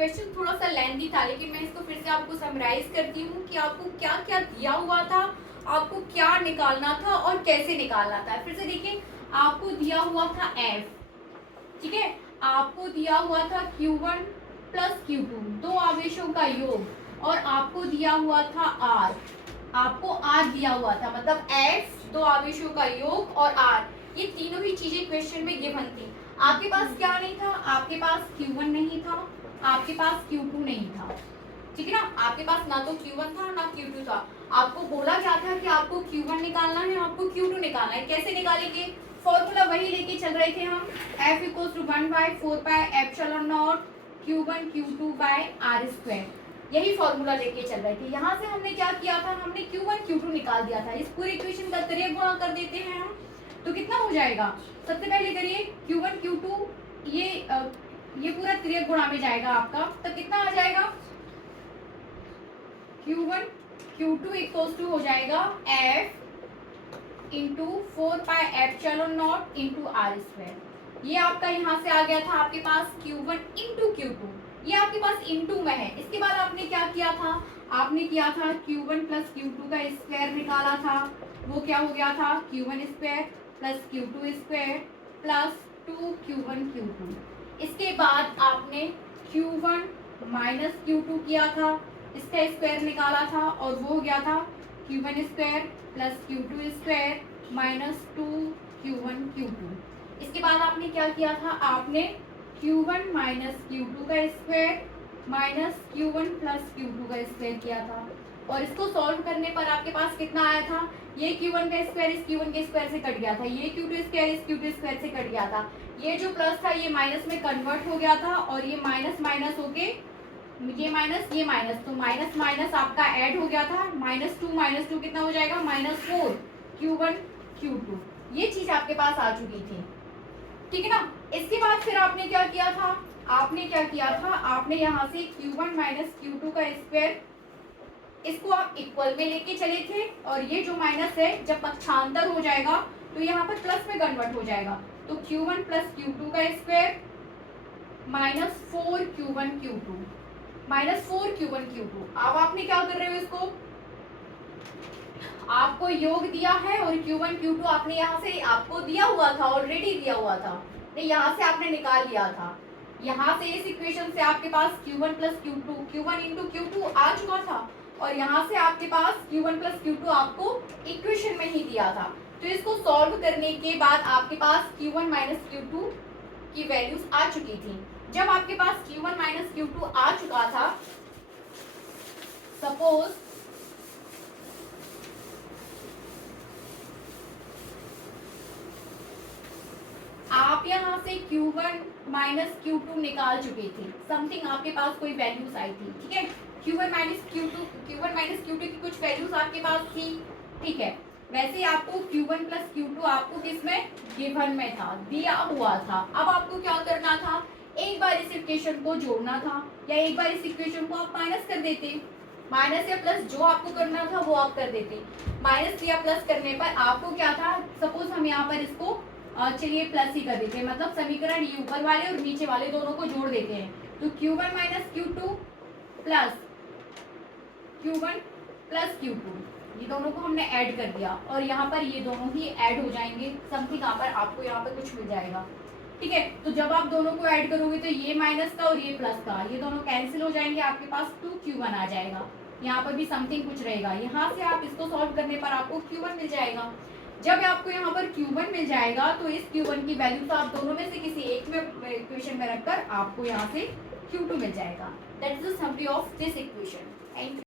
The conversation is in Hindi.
क्वेश्चन थोड़ा सा लेंथी था, लेकिन मैं इसको फिर से आपको समराइज करती हूँ कि आपको क्या क्या दिया हुआ था, आपको क्या निकालना था और कैसे निकालना था। फिर से देखिए, आपको दिया हुआ था f, ठीक है, आपको दिया हुआ था Q1 प्लस Q2, दो आवेशों का योग, और आपको दिया हुआ था R, आपको R दिया हुआ था, मतलब F दो आवेशों का योग और R, ये तीनों ही चीजें क्वेश्चन में गिवन थी। आपके पास क्या नहीं था, आपके पास Q1 नहीं था, आपके पास Q2 नहीं था, ठीक है ना, आपके पास ना तो Q1 था ना Q2 था। आपको बोला क्या था कि आपको Q1 निकालना है, आपको Q2 निकालना है। कैसे निकालेंगे, फॉर्मूला वही लेके चल रहे थे हम, F equals to 1/4πε0 Q1 Q2 by R square, यही फॉर्मूला लेके चल रहे थे। यहाँ से हमने क्या किया था, हमने Q1 Q2 निकाल दिया था। इस पूरे इक्वेशन का त्रियक गुणा कर देते हैं हम, तो कितना हो जाएगा, सबसे पहले करिए Q1 Q2, ये पूरा त्रियक गुणा में जाएगा आपका, तो कितना आ जाएगा, Q1 Q2 इक्वल्स टू हो जाएगा F into 4πε0 into R square. ये आपका यहाँ से आ गया था आपके पास Q1 इंटू Q2, ये आपके पास इंटू में है। इसके बाद आपने क्या किया था, आपने किया था Q1 प्लस Q2 का स्क्वायर निकाला था, वो क्या हो गया था Q1 square plus Q2 square plus 2Q1 Q2। इसके बाद आपने Q1 माइनस Q2 किया था, इसका स्क्वायर निकाला था, और वो हो गया था Q1 square plus Q2 square minus 2Q1 Q2। इसके बाद आपने क्या किया था, आपने Q1 माइनस Q2 का square minus Q1 plus Q2 का स्क्वायर किया था, और इसको सॉल्व करने पर आपके पास कितना आया था, ये Q1 का स्क्वायर इस Q1 के स्क्वायर से कट गया था, ये Q2 स्क्वायर इस Q2 स्क्वायर से कट गया था, ये जो प्लस था ये माइनस में कन्वर्ट हो गया था, और ये माइनस माइनस होके ये माइनस, तो माइनस माइनस आपका ऐड हो गया था, -2 कितना हो जाएगा, -4 Q1 Q2। ये चीज आपके पास आ चुकी थी, ठीक है ना। इसके बाद फिर आपने क्या किया था, आपने यहाँ से Q1 माइनस Q2 का स्क्वायर, इसको आप इक्वल में लेके चले थे, और ये जो माइनस है जब पक्षांतर हो जाएगा तो यहाँ पर प्लस में कन्वर्ट हो जाएगा, तो Q1 प्लस Q2 का स्क्वायर -4 Q1 Q2। अब आपने क्या कर रहे हो, इसको आपको योग दिया है, और Q1 Q2 आपने यहाँ से आपको दिया हुआ था, ऑलरेडी दिया हुआ था, नहीं यहाँ से आपने निकाल लिया था। यहाँ से इस इक्वेशन से आपके पास Q1 plus Q2 Q1 into Q2 आ चुका था, और यहाँ से आपके पास Q1 प्लस Q2 आपको इक्वेशन में ही दिया था। तो इसको सॉल्व करने के बाद आपके पास Q1 माइनस Q2 की वैल्यूज आ चुकी थी। जब आपके पास Q1 माइनस Q2 आ चुका था, सपोज आप यहाँ से Q1 माइनस Q2 निकाल चुके थे, समथिंग आपके पास कोई वैल्यूज आई थी, ठीक है, Q1 माइनस Q2 की कुछ वैल्यूज आपके पास थी, ठीक है। वैसे आपको Q1 प्लस Q2 आपको किसमें गिवन में था, दिया हुआ था। अब आपको क्या करना था, एक बार इस इक्वेशन को जोड़ना था, या एक बार इस इक्वेशन को आप माइनस कर देते, माइनस या प्लस जो आपको करना था वो आप कर देते। माइनस या प्लस करने पर आपको क्या था, सपोज हम यहाँ पर इसको चलिए प्लस ही कर देते हैं, मतलब समीकरण ये ऊपर वाले और नीचे वाले दोनों को जोड़ देते हैं, तो Q1 minus Q2 plus Q1 plus Q2, ये दोनों को हमने ऐड कर दिया, और यहाँ पर ये दोनों ही ऐड हो जाएंगे, समथिंग यहाँ पर आपको यहाँ पर कुछ मिल जाएगा, ठीक है। तो जब आप दोनों को ऐड करोगे तो ये माइनस का और ये प्लस का, ये दोनों कैंसिल हो जाएंगे, आपके पास 2Q1 आ जाएगा। यहाँ पर भी समथिंग कुछ रहेगा, यहाँ से आप इसको सॉल्व करने पर आपको Q1 मिल जाएगा। जब आपको यहाँ पर Q1 मिल जाएगा तो इस Q1 की वैल्यू तो आप दोनों में से किसी एक में इक्वेशन में रखकर आपको यहाँ से Q2 मिल जाएगा। That is the summary of this equation.